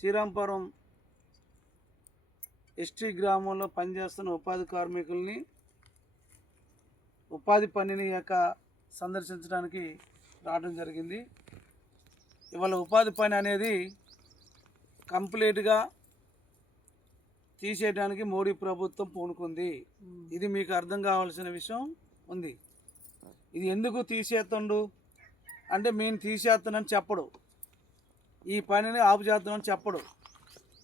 Srirampuram ST గ్రామంలో పనిచేస్తున్న ఉపాధి కార్మికుల్ని ఉపాధి పనిని సందర్శించడానికి రావడం జరిగింది. ఇవాళ ఉపాధి పని అనేది కంప్లీట్గా తీసేయడానికి మోడీ ప్రభుత్వం పూనుకుంది. ఇది మీకు అర్థం కావాల్సిన విషయం ఉంది. ఇది ఎందుకు తీసేస్తుండు అంటే మేము తీసేస్తానని చెప్పడు, ఈ పనిని ఆపు చేస్తామని చెప్పడు,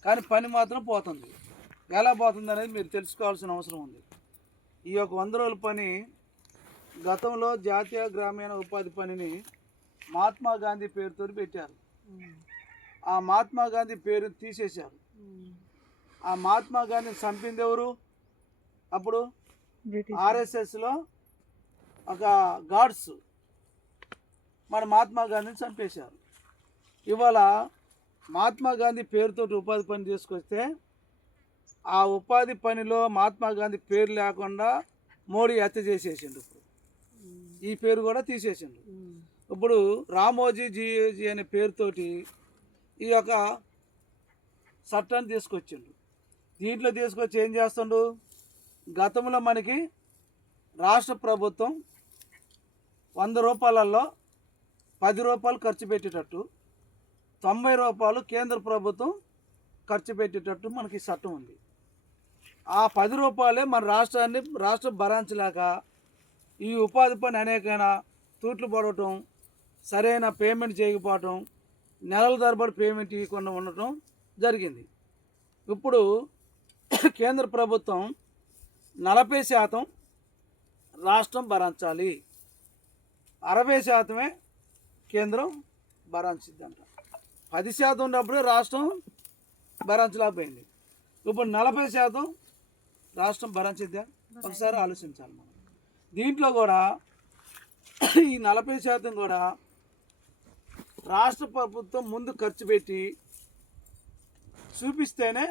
కానీ పని మాత్రం పోతుంది. ఎలా పోతుంది అనేది మీరు తెలుసుకోవాల్సిన అవసరం ఉంది. ఈ యొక్క 100 రోజుల పని గతంలో జాతీయ గ్రామీణ ఉపాధి పనిని మహాత్మా గాంధీ పేరుతో పెట్టారు. ఆ మహాత్మా గాంధీ పేరు తీసేశారు. ఆ మహాత్మా గాంధీని చంపింది ఎవరు? అప్పుడు ఆర్ఎస్ఎస్లో ఒక గాడ్స్ మన మహాత్మా గాంధీని చంపేశారు. ఇవాళ మహాత్మా గాంధీ పేరుతో ఉపాధి పని తీసుకొస్తే ఆ ఉపాధి పనిలో మహాత్మా గాంధీ పేరు లేకుండా మోడీ హత్య చేసేసిండు. ఇప్పుడు ఈ పేరు కూడా తీసేసిండు. ఇప్పుడు రామోజీ జీఏజీ అనే పేరుతోటి ఈ యొక్క చట్టాన్ని తీసుకొచ్చిండు. దీంట్లో తీసుకొచ్చి ఏం చేస్తుండు? గతంలో మనకి రాష్ట్ర ప్రభుత్వం 100 రూపాయలలో 10 రూపాయలు ఖర్చు పెట్టేటట్టు, 90 రూపాయలు కేంద్ర ప్రభుత్వం ఖర్చు పెట్టేటట్టు మనకి చట్టం ఉంది. ఆ 10 రూపాయలే మన రాష్ట్రం భరించలేక ఈ ఉపాధి పని అనేకైన తూట్లు పడటం, సరైన పేమెంట్ చేయకపోవటం, నెలల తరబడి పేమెంట్ ఇవ్వకుండా ఉండటం జరిగింది. ఇప్పుడు కేంద్ర ప్రభుత్వం 40% రాష్ట్రం భరించాలి, 60% కేంద్రం భరించిద్దంట. 10% ఉన్నప్పుడు రాష్ట్రం భరించలేకపోయింది. ఇప్పుడు 40% రాష్ట్రం భరించిద్దా? ఒకసారి ఆలోచించాలి మనం. దీంట్లో కూడా ఈ 40% కూడా రాష్ట్ర ప్రభుత్వం ముందు ఖర్చు పెట్టి చూపిస్తేనే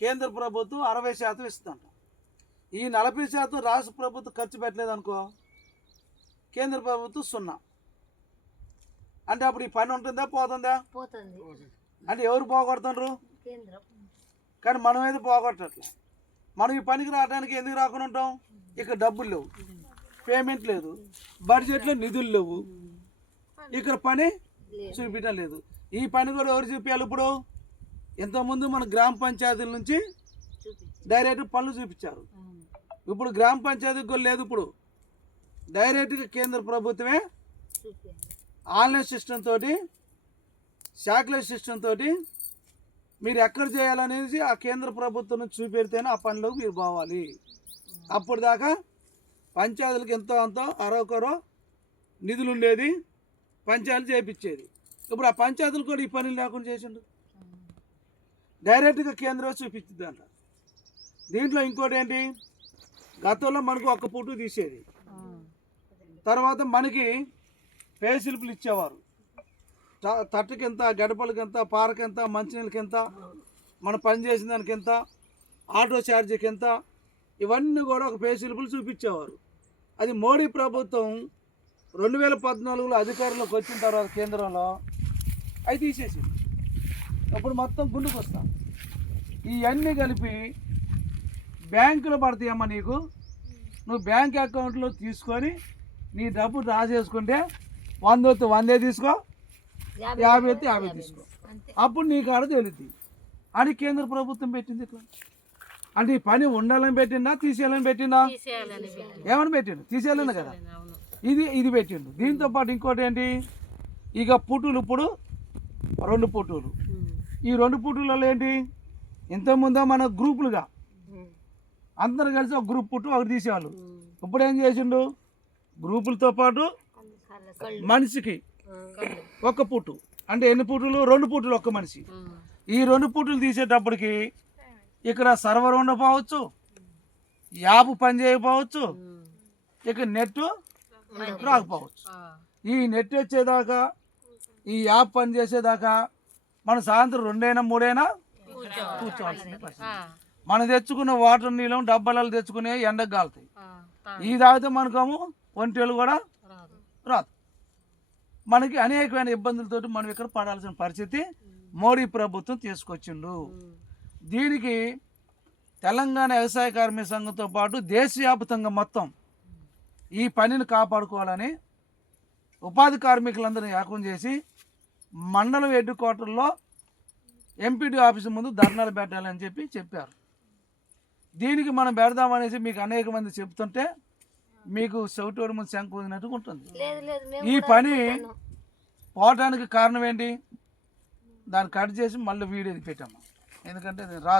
కేంద్ర ప్రభుత్వం 60% ఇస్తుందంట. ఈ 40% రాష్ట్ర ప్రభుత్వం ఖర్చు పెట్టలేదనుకో, కేంద్ర ప్రభుత్వం 0. అంటే అప్పుడు ఈ పని ఉంటుందా పోతుందా? అంటే ఎవరు పోగొడుతున్నారు? కానీ మనం ఏది పోగొట్టట్లే. మనం ఈ పనికి రావడానికి ఎందుకు రాకుండా ఉంటాం? ఇక్కడ డబ్బులు లేవు, పేమెంట్ లేదు, బడ్జెట్లో నిధులు లేవు, ఇక్కడ పని చూపించడం లేదు. ఈ పని కూడా ఎవరు చూపించాలి? ఇప్పుడు ఇంతకుముందు మన గ్రామ పంచాయతీల నుంచి డైరెక్ట్ పనులు చూపించారు. ఇప్పుడు గ్రామ పంచాయతీకి కూడా లేదు. ఇప్పుడు డైరెక్ట్గా కేంద్ర ప్రభుత్వమే ఆన్లైన్ సిస్టమ్ తోటి, శాటిలైట్ సిస్టమ్ తోటి మీరు ఎక్కడ చేయాలనేసి ఆ కేంద్ర ప్రభుత్వం నుంచి చూపెడితేనే ఆ పనిలోకి మీరు పోవాలి. అప్పుడు దాకా పంచాయతీలకు ఎంతో అంతో అరొకరో నిధులు ఉండేది, పంచాయతీలు చేయించేది. ఇప్పుడు ఆ పంచాయతీలు కూడా ఈ పనులు లేకుండా చేసిండు. డైరెక్ట్గా కేంద్రం చూపించింది అంట. దీంట్లో ఇంకోటి ఏంటి? గతంలో మనకు 1 పూట తీసేది, తర్వాత మనకి పే స్లిప్లు ఇచ్చేవారు. తట్టుకి ఎంత, గడపలకి ఎంత, పారకి ఎంత, మంచినీళ్ళకి ఎంత, మనం పని చేసిన దానికి ఎంత, ఆటో ఛార్జీకి ఎంత, ఇవన్నీ కూడా ఒక పే స్లిప్లు చూపించేవారు. అది మోడీ ప్రభుత్వం 2014లో అధికారంలోకి వచ్చిన తర్వాత కేంద్రంలో అవి తీసేసింది. అప్పుడు మొత్తం గుండుకు వస్తాం. ఇవన్నీ కలిపి బ్యాంకులో పడతాయమ్మా నీకు. నువ్వు బ్యాంక్ అకౌంట్లో తీసుకొని నీ డబ్బు డ్రా చేసుకుంటే 100 100 తీసుకో, 50 50 తీసుకో, అప్పుడు నీ కాడ తెలుద్ది అని కేంద్ర ప్రభుత్వం పెట్టింది. ఇట్లా అంటే ఈ పని ఉండాలని పెట్టిందా, తీసేయాలని పెట్టిందా? ఏమని పెట్టిండు? తీసేయాలని కదా. ఇది పెట్టిండు. దీంతో పాటు ఇంకోటి ఏంటి? ఇక పుట్టులు ఇప్పుడు 2 పుట్టులు. ఈ 2 పుట్టులలో ఏంటి? ఇంతకుముందు మన గ్రూపులుగా అందరు కలిసి ఒక గ్రూప్ పుట్టు ఒకటి తీసేవాళ్ళు. ఇప్పుడు ఏం చేసిండు? గ్రూపులతో పాటు మనిషికి 1 పుట్టు. అంటే ఎన్ని పుట్టులు? 2 పుట్టులు ఒక్క మనిషి. ఈ 2 పుట్టులు తీసేటప్పటికి ఇక్కడ సర్వర్ ఉండకపోవచ్చు, యాప్ పని చేయకపోవచ్చు, ఇక నెట్ రాకపోవచ్చు. ఈ నెట్ వచ్చేదాకా, ఈ యాప్ పని చేసేదాకా మనం సాయంత్రం 2 అయినా 3 అయినా కూర్చోవాల్సిందే. మనం తెచ్చుకున్న వాటర్ నీళ్ళం డబ్బాలలో తెచ్చుకునే ఎండకు కాలుతాయి. ఈ తాగితే మనకేమో ఒంటేలు కూడా రాదు. మనకి అనేకమైన ఇబ్బందులతో మనం ఇక్కడ పడాల్సిన పరిస్థితి మోడీ ప్రభుత్వం తీసుకొచ్చిండు. దీనికి తెలంగాణ వ్యవసాయ కార్మిక సంఘంతో పాటు దేశవ్యాప్తంగా మొత్తం ఈ పనిని కాపాడుకోవాలని ఉపాధి కార్మికులందరినీ ఏకం చేసి మండలం హెడ్ క్వార్టర్లో ఎంపీడీ ఆఫీసు ముందు ధర్నాలు పెట్టాలని చెప్పారు. దీనికి మనం పెడదామనేసి మీకు అనేక మంది చెప్తుంటే మీకు చెవిటోడి ముందు శంకు వదినట్టుగా ఉంటుంది. ఈ పని పోవటానికి కారణం ఏంటి? దాన్ని కట్ చేసి మళ్ళీ వీడియోది పెట్టాము, ఎందుకంటే రాదు.